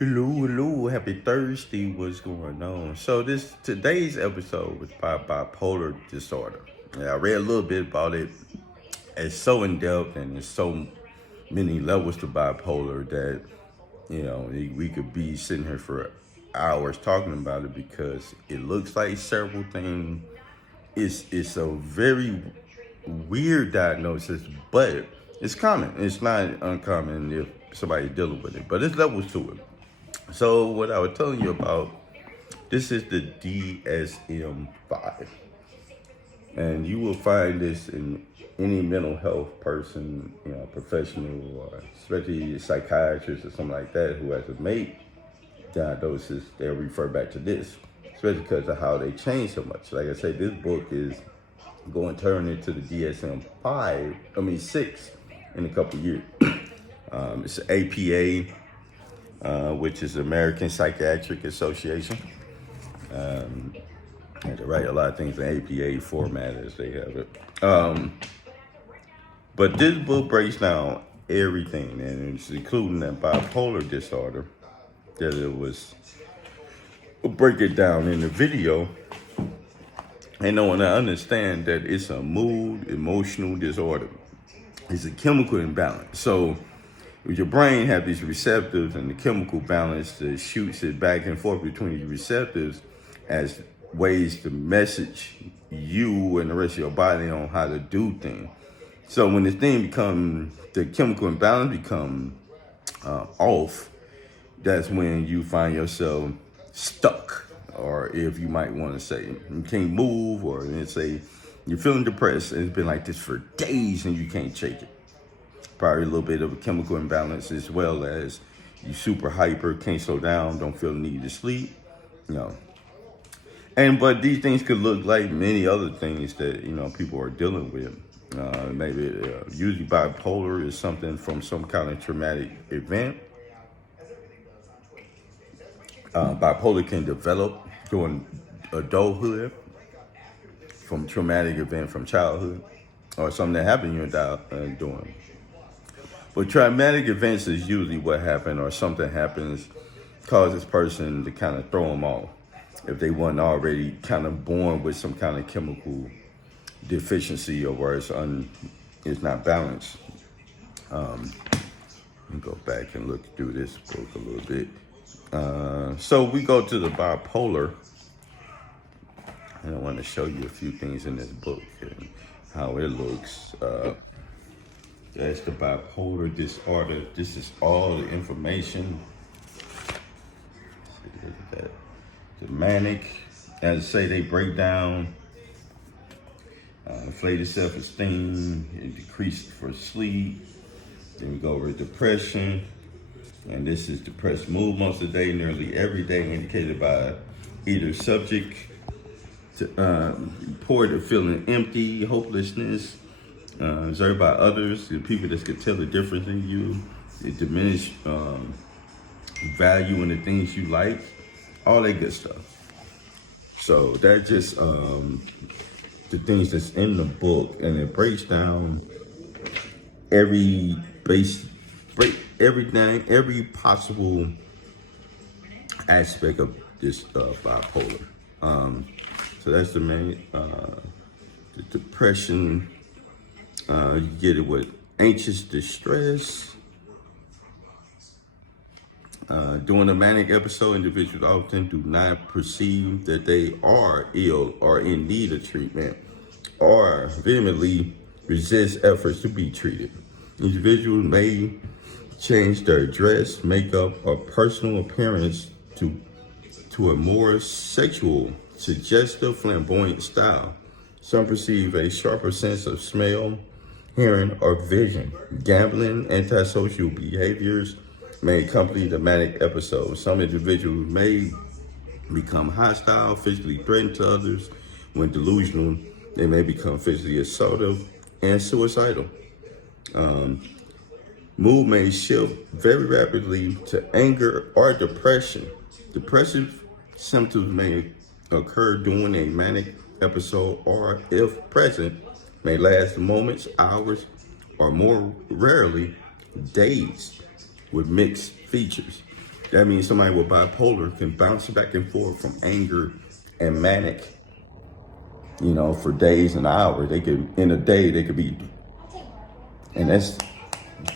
Hello, hello, happy Thursday. What's going on? So today's episode was about bipolar disorder. Yeah, I read a little bit about it. It's so in depth and there's so many levels to bipolar that we could be sitting here for hours talking about it because it looks like several things. It's a very weird diagnosis, but it's common. It's not uncommon if somebody's dealing with it, but there's levels to it. So what I was telling you about, this is the DSM-5, and you will find this in any mental health person, professional, or especially a psychiatrist or something like that who has a mate diagnosis. They'll refer back to this, especially because of how they change so much. Like I say, this book is going to turn into the DSM-6 in a couple of years. It's APA, which is American Psychiatric Association. I had to write a lot of things in APA format as they have it. But this book breaks down everything, and it's including that bipolar disorder, that it was break it down in the video. And I want to understand that it's a mood, emotional disorder. It's a chemical imbalance. So your brain have these receptors, and the chemical balance that shoots it back and forth between the receptors as ways to message you and the rest of your body on how to do things. So when the chemical imbalance become off, that's when you find yourself stuck, or if you might want to say you can't move, or let's say you're feeling depressed and it's been like this for days and you can't shake it. Probably a little bit of a chemical imbalance, as well as you super hyper, can't slow down, don't feel the need to sleep, but these things could look like many other things that people are dealing with. Usually bipolar is something from some kind of traumatic event. Bipolar can develop during adulthood from traumatic event from childhood, or something that happened during. But traumatic events is usually what happened, or something happens, causes person to kind of throw them off if they weren't already kind of born with some kind of chemical deficiency, or where it's not balanced. Let me go back and look through this book a little bit. So we go to the bipolar, and I want to show you a few things in this book and how it looks. That's the bipolar disorder. This is all the information. Look at that. The manic, as I say, they break down inflated self-esteem, decreased for sleep. Then we go over depression, and this is depressed mood most of the day, nearly every day, indicated by either subject reported feeling empty, hopelessness, observed by others, the people that could tell the difference in you, it diminished value in the things you like, all that good stuff. So that's just the things that's in the book, and it breaks down everything, every possible aspect of this bipolar. So that's the main, the depression. You get it with anxious distress. During a manic episode, individuals often do not perceive that they are ill or in need of treatment, or vehemently resist efforts to be treated. Individuals may change their dress, makeup, or personal appearance to a more sexual, suggestive, flamboyant style. Some perceive a sharper sense of smell, hearing, or vision. Gambling, antisocial behaviors may accompany the manic episode. Some individuals may become hostile, physically threatened to others. When delusional, they may become physically assaultive and suicidal. Mood may shift very rapidly to anger or depression. Depressive symptoms may occur during a manic episode, or if present, may last moments, hours, or more rarely, days, with mixed features. That means somebody with bipolar can bounce back and forth from anger and manic, for days and hours. In a day, they could be, and that's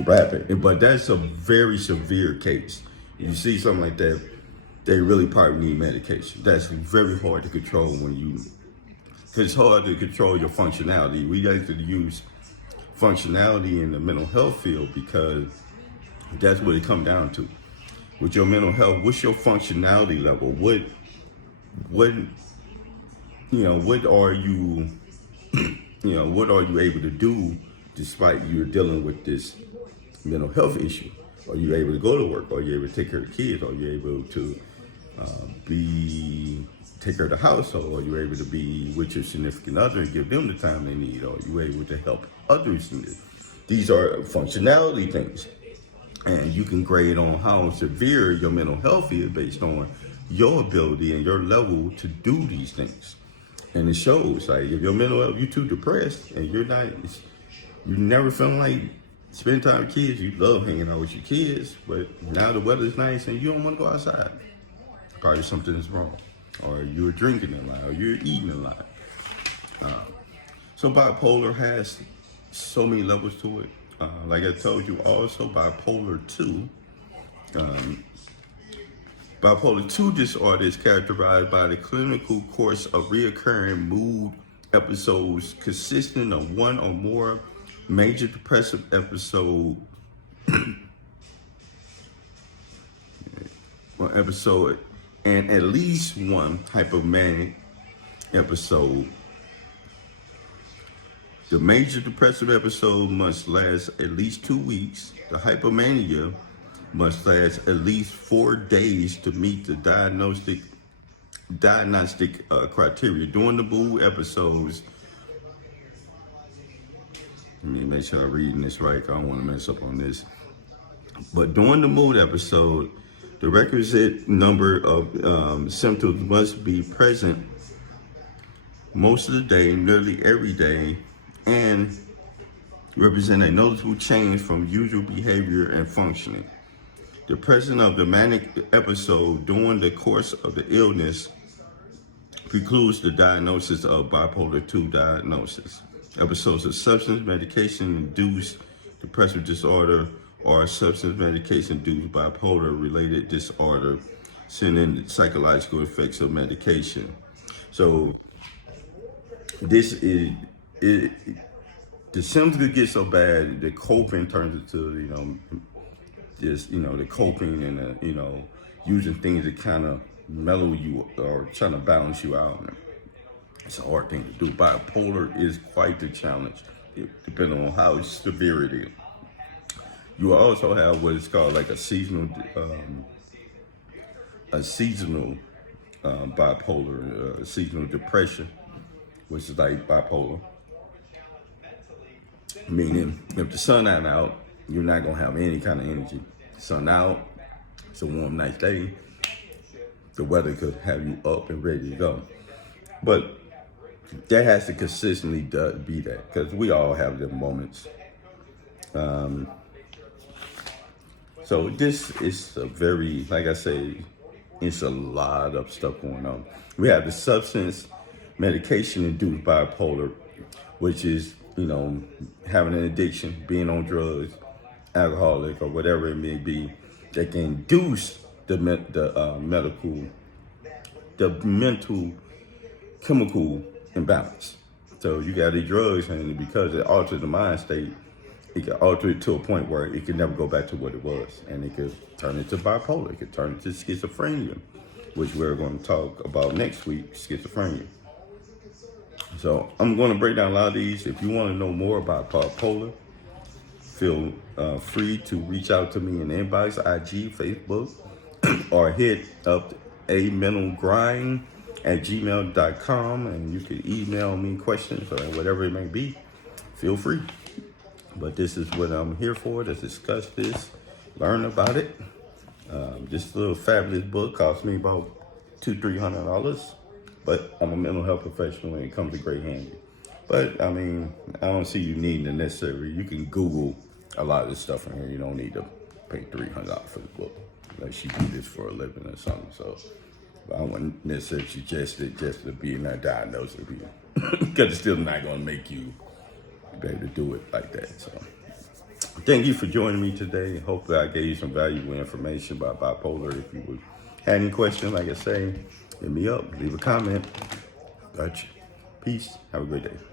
rapid. But that's a very severe case. You see something like that, they really probably need medication. That's very hard to control because it's hard to control your functionality. We like to use functionality in the mental health field because that's what it comes down to. With your mental health, what's your functionality level? What are you, what are you able to do despite you're dealing with this mental health issue? Are you able to go to work? Are you able to take care of kids? Are you able to take care of the household? Are you able to be with your significant other and give them the time they need? Are you able to help others in this? These are functionality things. And you can grade on how severe your mental health is based on your ability and your level to do these things. And it shows, like, if your mental health, you're too depressed and you never feeling like spending time with kids, you love hanging out with your kids, but now the weather's nice and you don't want to go outside. Probably something is wrong. Or you're drinking a lot, or you're eating a lot. So bipolar has so many levels to it. Like I told you, also bipolar 2. Bipolar 2 disorder is characterized by the clinical course of reoccurring mood episodes consisting of one or more major depressive episode and at least one hypomanic episode. The major depressive episode must last at least 2 weeks. The hypomania must last at least 4 days to meet the diagnostic criteria. During the mood episodes, let me make sure I'm reading this right, 'cause I don't want to mess up on this. But during the mood episode, the requisite number of symptoms must be present most of the day, nearly every day, and represent a noticeable change from usual behavior and functioning. The presence of the manic episode during the course of the illness precludes the diagnosis of bipolar 2 diagnosis. Episodes of substance medication-induced depressive disorder or substance medication-induced bipolar-related disorder, sending the psychological effects of medication. So this is it. The symptoms could get so bad, the coping turns into the coping and using things to kind of mellow you or trying to balance you out. It's a hard thing to do. Bipolar is quite the challenge, depending on how severe it is. You also have what is called like a seasonal bipolar, seasonal depression, which is like bipolar. Meaning, if the sun ain't out, you're not gonna have any kind of energy. Sun out, it's a warm, nice day. The weather could have you up and ready to go. But that has to consistently be that, because we all have them moments. So this is a very, like I say, it's a lot of stuff going on. We have the substance medication-induced bipolar, which is, having an addiction, being on drugs, alcoholic, or whatever it may be, that can induce the mental chemical imbalance. So you got these drugs, and because it alters the mind state, it can alter it to a point where it can never go back to what it was, and it could turn into bipolar. It could turn into schizophrenia, which we're going to talk about next week, schizophrenia. So I'm going to break down a lot of these. If you want to know more about bipolar, feel free to reach out to me in the inbox, IG, Facebook, or hit up amentalgrind@gmail.com, and you can email me questions or whatever it may be. Feel free. But this is what I'm here for, to discuss this, learn about it. This little fabulous book cost me about $200-300, but I'm a mental health professional and it comes in great handy. But I mean, I don't see you needing the necessary. You can Google a lot of this stuff in here. You don't need to pay $300 for the book. like she do this for a living or something. So I wouldn't necessarily suggest it just to be not diagnosed with you, because it's still not going to make you be able to do it like that. So thank you for joining me today. Hopefully I gave you some valuable information about bipolar. If you had any questions, like I say, hit me up, leave a comment. Gotcha. Peace. Have a great day.